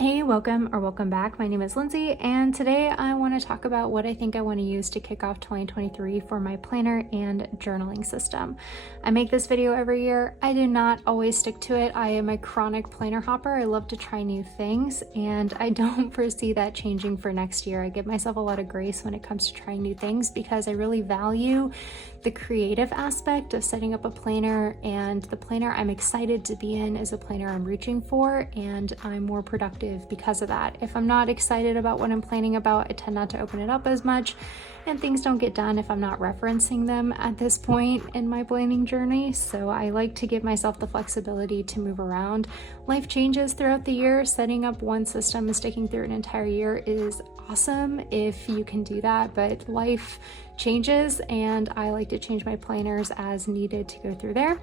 Hey, welcome back. My name is Lindsay, and today I want to talk about what I think I want to use to kick off 2023 for my planner and journaling system. I make this video every year. I do not always stick to it. I am a chronic planner hopper. I love to try new things, and I don't foresee that changing for next year. I give myself a lot of grace when it comes to trying new things because I really value the creative aspect of setting up a planner, and the planner I'm excited to be in is a planner I'm reaching for, and I'm more productive because of that. If I'm not excited about what I'm planning about, I tend not to open it up as much, and things don't get done if I'm not referencing them at this point in my planning journey. So I like to give myself the flexibility to move around. Life changes throughout the year. Setting up one system and sticking through an entire year is awesome if you can do that, but life changes and I like to change my planners as needed to go through there.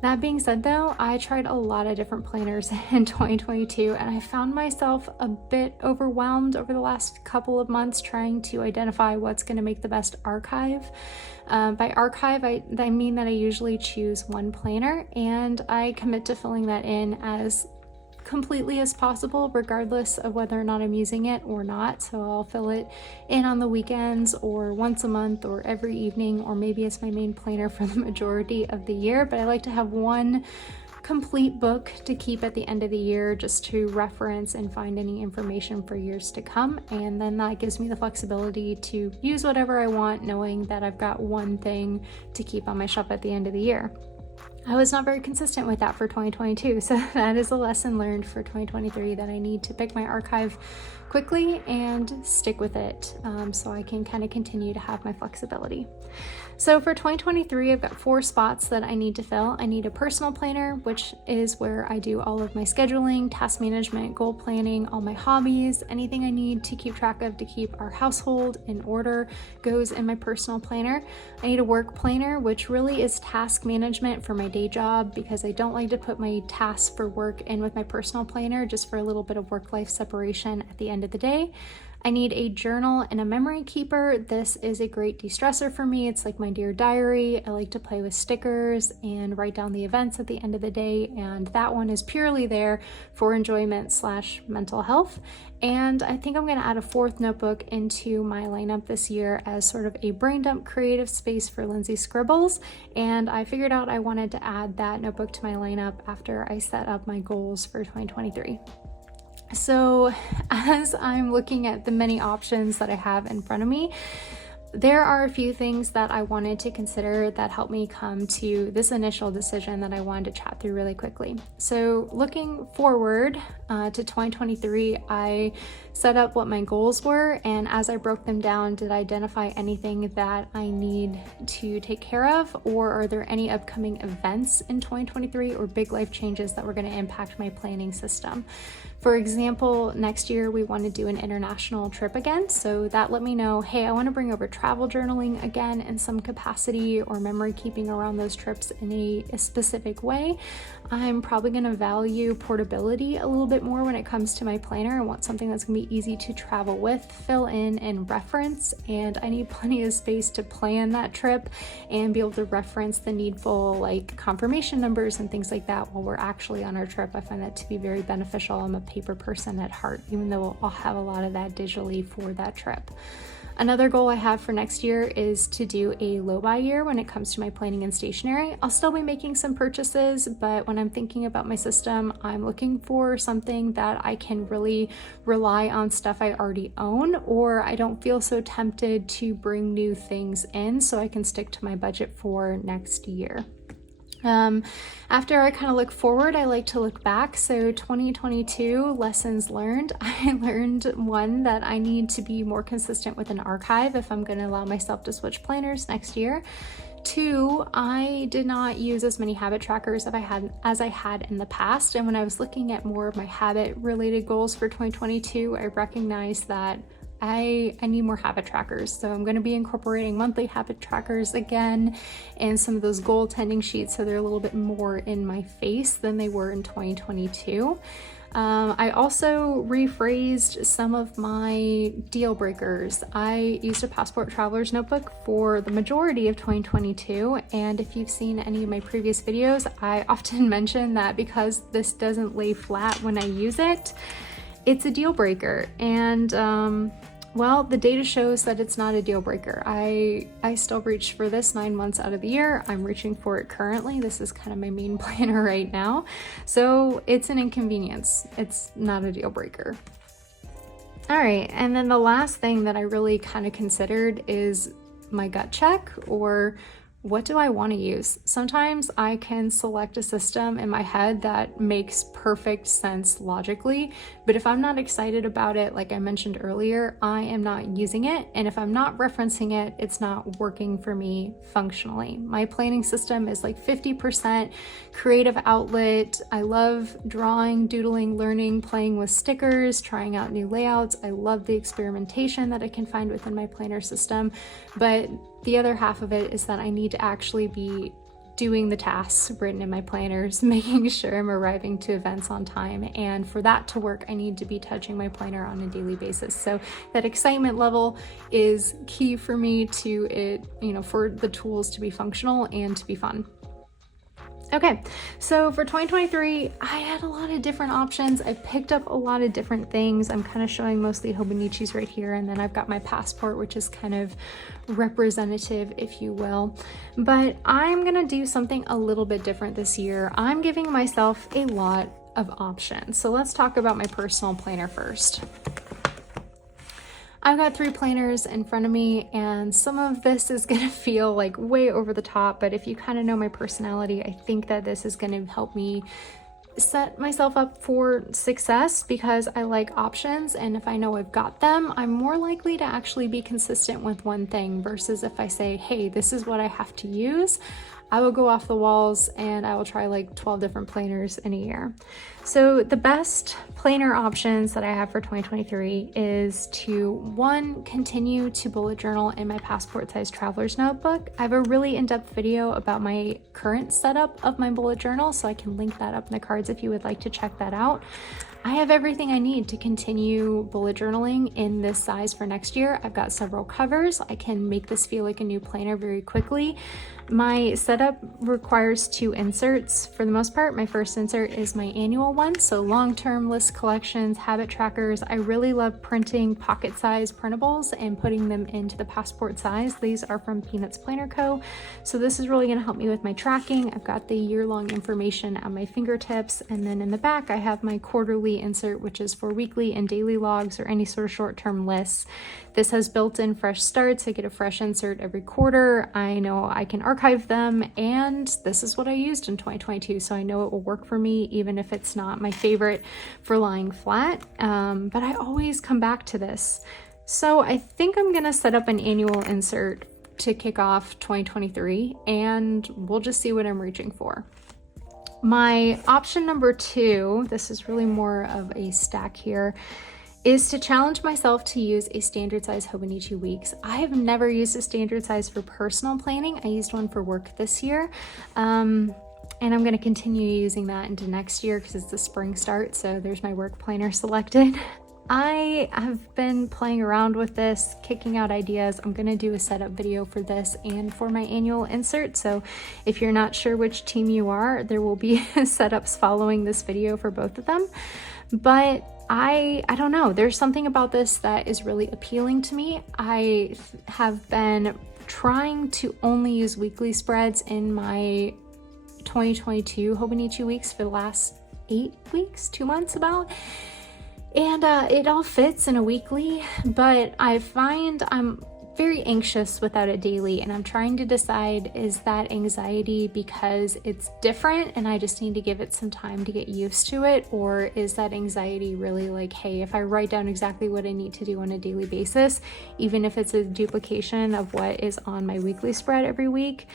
That being said though, I tried a lot of different planners in 2022 and I found myself a bit overwhelmed over the last couple of months trying to identify what's going to make the best archive. By archive, I mean that I usually choose one planner and I commit to filling that in as completely as possible, regardless of whether or not I'm using it or not. So I'll fill it in on the weekends or once a month or every evening, or maybe it's my main planner for the majority of the year. But I like to have one complete book to keep at the end of the year just to reference and find any information for years to come. And then that gives me the flexibility to use whatever I want, knowing that I've got one thing to keep on my shelf at the end of the year. I was not very consistent with that for 2022, so that is a lesson learned for 2023, that I need to pick my archive quickly and stick with it so I can kind of continue to have my flexibility. So for 2023, I've got 4 spots that I need to fill. I need a personal planner, which is where I do all of my scheduling, task management, goal planning, all my hobbies, anything I need to keep track of to keep our household in order goes in my personal planner. I need a work planner, which really is task management for my day job, because I don't like to put my tasks for work in with my personal planner just for a little bit of work-life separation at the end of the day. I need a journal and a memory keeper. This is a great de-stressor for me. It's like my dear diary. I like to play with stickers and write down the events at the end of the day, and that one is purely there for enjoyment / mental health. And I think I'm going to add a 4th notebook into my lineup this year as sort of a brain dump creative space for LindseyScribbles, and I figured out I wanted to add that notebook to my lineup after I set up my goals for 2023. So as I'm looking at the many options that I have in front of me, there are a few things that I wanted to consider that helped me come to this initial decision that I wanted to chat through really quickly. So looking forward to 2023, I set up what my goals were, and as I broke them down, did I identify anything that I need to take care of, or are there any upcoming events in 2023 or big life changes that were going to impact my planning system? For example, next year we want to do an international trip again, so that let me know, hey, I want to bring over travel journaling again in some capacity, or memory keeping around those trips in a specific way. I'm probably going to value portability a little bit more when it comes to my planner. I want something that's going to be easy to travel with, fill in, and reference, and I need plenty of space to plan that trip and be able to reference the needful like confirmation numbers and things like that while we're actually on our trip. I find that to be very beneficial. I'm a paper person at heart, even though I'll have a lot of that digitally for that trip. Another goal I have for next year is to do a low-buy year when it comes to my planning and stationery. I'll still be making some purchases, but when I'm thinking about my system, I'm looking for something that I can really rely on stuff I already own, or I don't feel so tempted to bring new things in, so I can stick to my budget for next year. After I kind of look forward, I like to look back. So 2022 lessons learned. I learned, 1, that I need to be more consistent with an archive if I'm going to allow myself to switch planners next year. 2, I did not use as many habit trackers as I had in the past. And when I was looking at more of my habit related goals for 2022, I recognized that I need more habit trackers. So I'm going to be incorporating monthly habit trackers again and some of those goal tending sheets, so they're a little bit more in my face than they were in 2022. I also rephrased some of my deal breakers. I used a Passport Traveler's notebook for the majority of 2022, and if you've seen any of my previous videos, I often mention that because this doesn't lay flat when I use it, it's a deal breaker. And well, the data shows that it's not a deal breaker. I still reach for this 9 months out of the year. I'm reaching for it currently. This is kind of my main planner right now. So it's an inconvenience. It's not a deal breaker. All right, and then the last thing that I really kind of considered is my gut check, or what do I want to use? Sometimes I can select a system in my head that makes perfect sense logically, but if I'm not excited about it, like I mentioned earlier, I am not using it. And if I'm not referencing it, it's not working for me functionally. My planning system is like 50% creative outlet. I love drawing, doodling, learning, playing with stickers, trying out new layouts. I love the experimentation that I can find within my planner system, but the other half of it is that I need to actually be doing the tasks written in my planners, making sure I'm arriving to events on time. And for that to work, I need to be touching my planner on a daily basis. So that excitement level is key for me to it, for the tools to be functional and to be fun. Okay, so for 2023, I had a lot of different options. I picked up a lot of different things. I'm kind of showing mostly Hobonichis right here, and then I've got my passport, which is kind of representative, if you will. But I'm gonna do something a little bit different this year. I'm giving myself a lot of options. So let's talk about my personal planner first. I've got 3 planners in front of me, and some of this is gonna feel like way over the top, but if you kind of know my personality, I think that this is gonna help me set myself up for success because I like options, and if I know I've got them, I'm more likely to actually be consistent with one thing versus if I say, hey, this is what I have to use, I will go off the walls and I will try like 12 different planners in a year. So the best planner options that I have for 2023 is to, 1, continue to bullet journal in my passport size traveler's notebook. I have a really in-depth video about my current setup of my bullet journal, so I can link that up in the cards if you would like to check that out. I have everything I need to continue bullet journaling in this size for next year. I've got several covers. I can make this feel like a new planner very quickly. My setup requires 2 inserts. For the most part, my first insert is my annual one, so long-term list collections, habit trackers. I really love printing pocket-size printables and putting them into the passport size. These are from Peanuts Planner Co. So this is really gonna help me with my tracking. I've got the year-long information at my fingertips, and then in the back, I have my quarterly insert, which is for weekly and daily logs or any sort of short-term lists. This has built-in fresh starts. I get a fresh insert every quarter. I know I can archive them, and this is what I used in 2022, so I know it will work for me even if it's not my favorite for lying flat, but I always come back to this. So I think I'm gonna set up an annual insert to kick off 2023, and we'll just see what I'm reaching for. My option number 2, this is really more of a stack here, is to challenge myself to use a standard size Hobonichi Weeks. I have never used a standard size for personal planning. I used one for work this year. And I'm gonna continue using that into next year because it's the spring start. So there's my work planner selected. I have been playing around with this, kicking out ideas. I'm gonna do a setup video for this and for my annual insert. So if you're not sure which team you are, there will be setups following this video for both of them. But I don't know, there's something about this that is really appealing to me. I have been trying to only use weekly spreads in my 2022 Hobonichi Weeks for the last 8 weeks, 2 months about. And it all fits in a weekly, but I find I'm very anxious without it daily, and I'm trying to decide, is that anxiety because it's different and I just need to give it some time to get used to it, or is that anxiety really like, hey, if I write down exactly what I need to do on a daily basis, even if it's a duplication of what is on my weekly spread every week,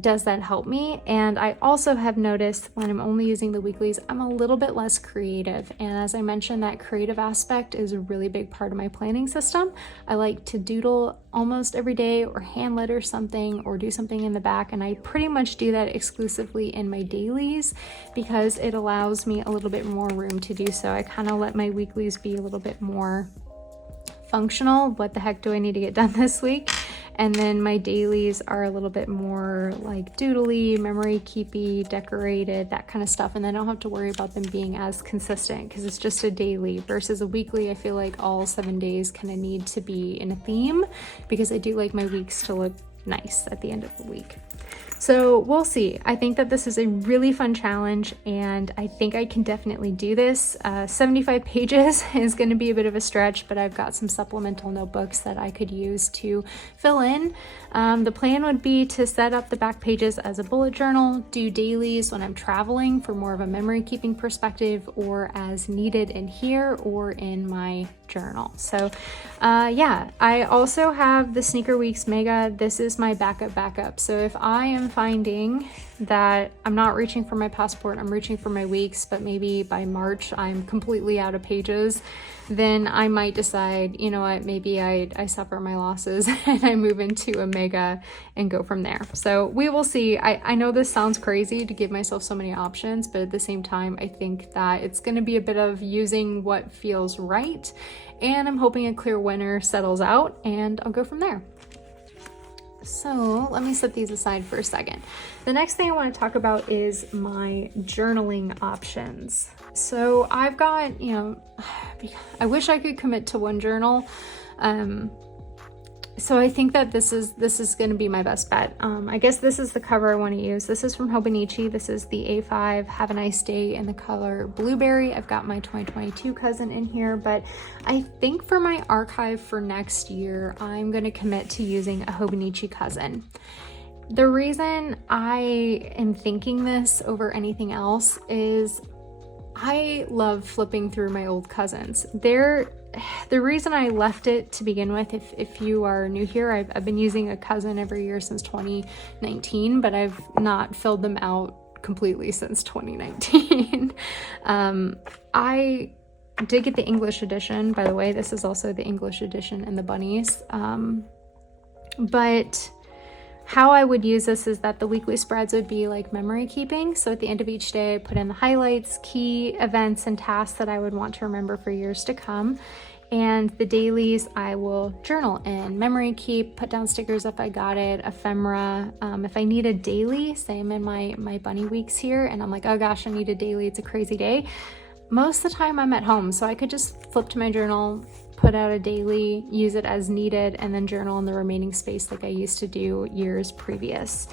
does that help me? And I also have noticed when I'm only using the weeklies, I'm a little bit less creative. And as I mentioned, that creative aspect is a really big part of my planning system. I like to doodle almost every day or hand letter something or do something in the back. And I pretty much do that exclusively in my dailies because it allows me a little bit more room to do so. I kind of let my weeklies be a little bit more functional. What the heck do I need to get done this week? And then my dailies are a little bit more like doodly, memory keepy, decorated, that kind of stuff. And then I don't have to worry about them being as consistent because it's just a daily versus a weekly. I feel like all 7 days kind of need to be in a theme because I do like my weeks to look nice at the end of the week. So we'll see. I think that this is a really fun challenge and I think I can definitely do this. 75 pages is going to be a bit of a stretch, but I've got some supplemental notebooks that I could use to fill in. The plan would be to set up the back pages as a bullet journal, do dailies when I'm traveling for more of a memory keeping perspective, or as needed in here or in my journal. So yeah, I also have the Sneaker Weeks Mega. This is my backup. So if I am finding that I'm not reaching for my passport, I'm reaching for my weeks, but maybe by March I'm completely out of pages, then I might decide, you know what, maybe I suffer my losses and I move into a Mega and go from there. So we will see. I know this sounds crazy to give myself so many options, but at the same time, I think that it's going to be a bit of using what feels right. And I'm hoping a clear winner settles out and I'll go from there. So let me set these aside for a second. The next thing I want to talk about is my journaling options. So I've got, you know, I wish I could commit to one journal. So I think that this is going to be my best bet. I guess this is the cover I want to use. This is from Hobonichi. This is the A5 Have a Nice Day in the color Blueberry. I've got my 2022 cousin in here, but I think for my archive for next year, I'm going to commit to using a Hobonichi cousin. The reason I am thinking this over anything else is I love flipping through my old cousins. The reason I left it to begin with, if you are new here, I've been using a cousin every year since 2019, but I've not filled them out completely since 2019. I did get the English edition, by the way. This is also the English edition in the Bunnies. But how I would use this is that the weekly spreads would be like memory keeping. So at the end of each day, I put in the highlights, key events, and tasks that I would want to remember for years to come. And the dailies, I will journal in, memory keep, put down stickers if I got it, ephemera. If I need a daily, say I'm in my bunny weeks here and I'm like, oh gosh, I need a daily, it's a crazy day. Most of the time I'm at home, so I could just flip to my journal, put out a daily, use it as needed, and then journal in the remaining space like I used to do years previous.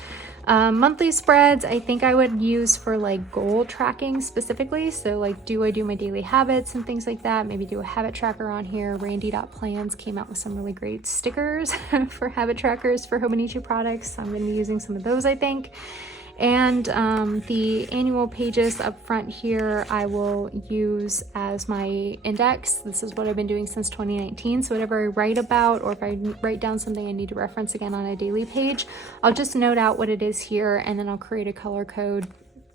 Monthly spreads, I think I would use for like goal tracking specifically. So like, do I do my daily habits and things like that? Maybe do a habit tracker on here. Randy.plans came out with some really great stickers for habit trackers for Hobonichi products. So I'm going to be using some of those, I think. And the annual pages up front here, I will use as my index. This is what I've been doing since 2019. So whatever I write about, or if I write down something I need to reference again on a daily page, I'll just note out what it is here, and then I'll create a color code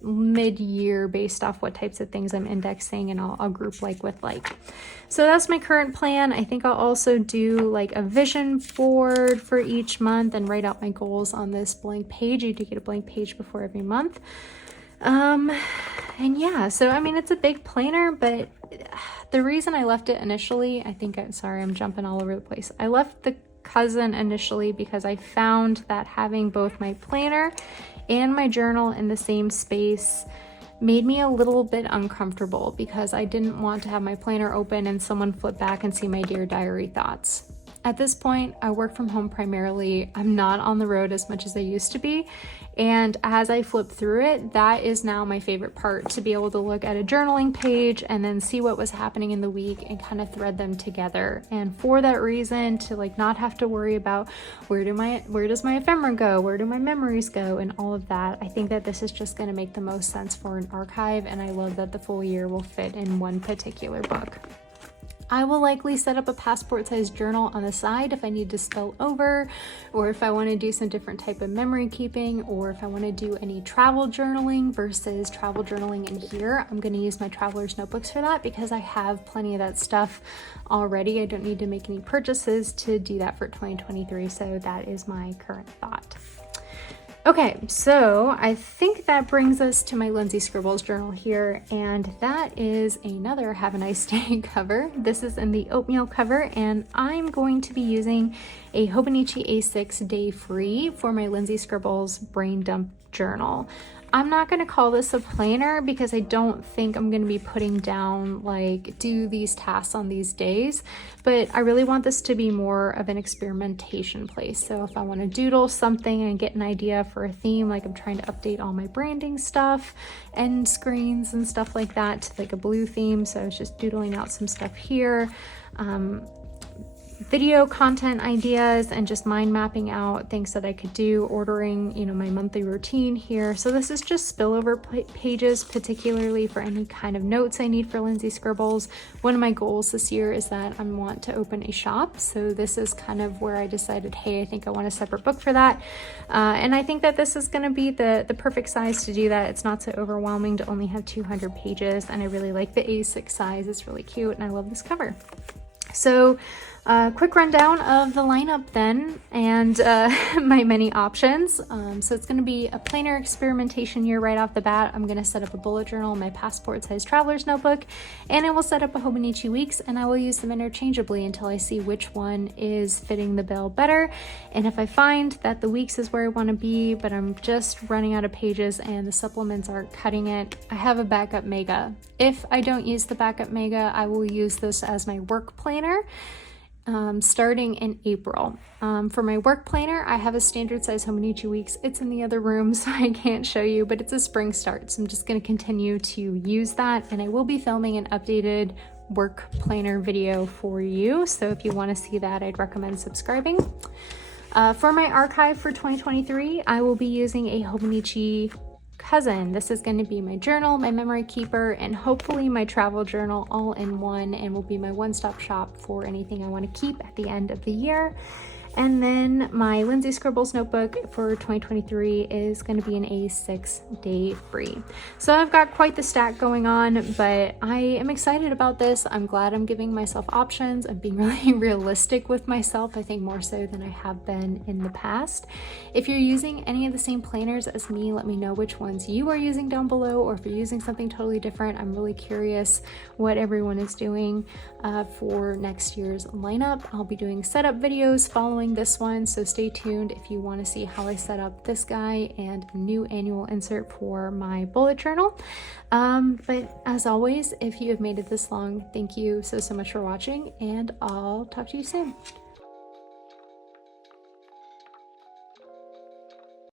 mid-year based off what types of things I'm indexing, and I'll group like with like. So that's my current plan. I think I'll also do like a vision board for each month and write out my goals on this blank page. You do get a blank page before every month. And yeah, so I mean, it's a big planner, but the reason I left it initially, I think, sorry, I'm jumping all over the place. I left the cousin initially because I found that having both my planner and my journal in the same space made me a little bit uncomfortable because I didn't want to have my planner open and someone flip back and see my Dear Diary thoughts. At this point, I work from home primarily. I'm not on the road as much as I used to be. And as I flip through it, that is now my favorite part, to be able to look at a journaling page and then see what was happening in the week and kind of thread them together. And for that reason, to like not have to worry about where does my ephemera go? Where do my memories go? And all of that. I think that this is just going to make the most sense for an archive. And I love that the full year will fit in one particular book. I will likely set up a passport-sized journal on the side if I need to spill over, or if I want to do some different type of memory keeping, or if I want to do any travel journaling versus travel journaling in here. I'm going to use my traveler's notebooks for that because I have plenty of that stuff already. I don't need to make any purchases to do that for 2023, so that is my current thought. Okay, so I think that brings us to my LindseyScribbles journal here, and that is another Have a Nice Day cover. This is in the Oatmeal cover, and I'm going to be using a Hobonichi A6 Day Free for my LindseyScribbles Brain Dump journal. I'm not going to call this a planner because I don't think I'm going to be putting down like do these tasks on these days, but I really want this to be more of an experimentation place. So if I want to doodle something and get an idea for a theme, like I'm trying to update all my branding stuff, end screens and stuff like that to like a blue theme. So I was just doodling out some stuff here. Video content ideas and just mind mapping out things that I could do, ordering, you know, my monthly routine here. So this is just spillover pages, particularly for any kind of notes I need for LindseyScribbles. One of my goals this year is that I want to open a shop. So this is kind of where I decided, hey, I think I want a separate book for that. And I think that this is going to be the perfect size to do that. It's not so overwhelming to only have 200 pages. And I really like the A6 size. It's really cute. And I love this cover. So quick rundown of the lineup then, and my many options. So it's going to be a planner experimentation year right off the bat. I'm going to set up a bullet journal, my passport size traveler's notebook, and I will set up a Hobonichi weeks, and I will use them interchangeably until I see which one is fitting the bill better. And if I find that the weeks is where I want to be, but I'm just running out of pages and the supplements aren't cutting it, I have a backup mega. If I don't use the backup mega, I will use this as my work planner. Starting in April. For my work planner, I have a standard size Hobonichi weeks. It's in the other room, so I can't show you, but it's a spring start. So I'm just going to continue to use that, and I will be filming an updated work planner video for you. So if you want to see that, I'd recommend subscribing. For my archive for 2023, I will be using a Hobonichi cousin. This is going to be my journal, my memory keeper, and hopefully my travel journal all in one, and will be my one-stop shop for anything I want to keep at the end of the year. And then my LindseyScribbles notebook for 2023 is going to be an A6 Day Free. So I've got quite the stack going on, but I am excited about this. I'm glad I'm giving myself options. I'm being really realistic with myself, I think more so than I have been in the past. If you're using any of the same planners as me, let me know which ones you are using down below, or if you're using something totally different. I'm really curious what everyone is doing for next year's lineup. I'll be doing setup videos following this one, so stay tuned if you want to see how I set up this guy and a new annual insert for my bullet journal. But as always, if you have made it this long, thank you so much for watching, and I'll talk to you soon.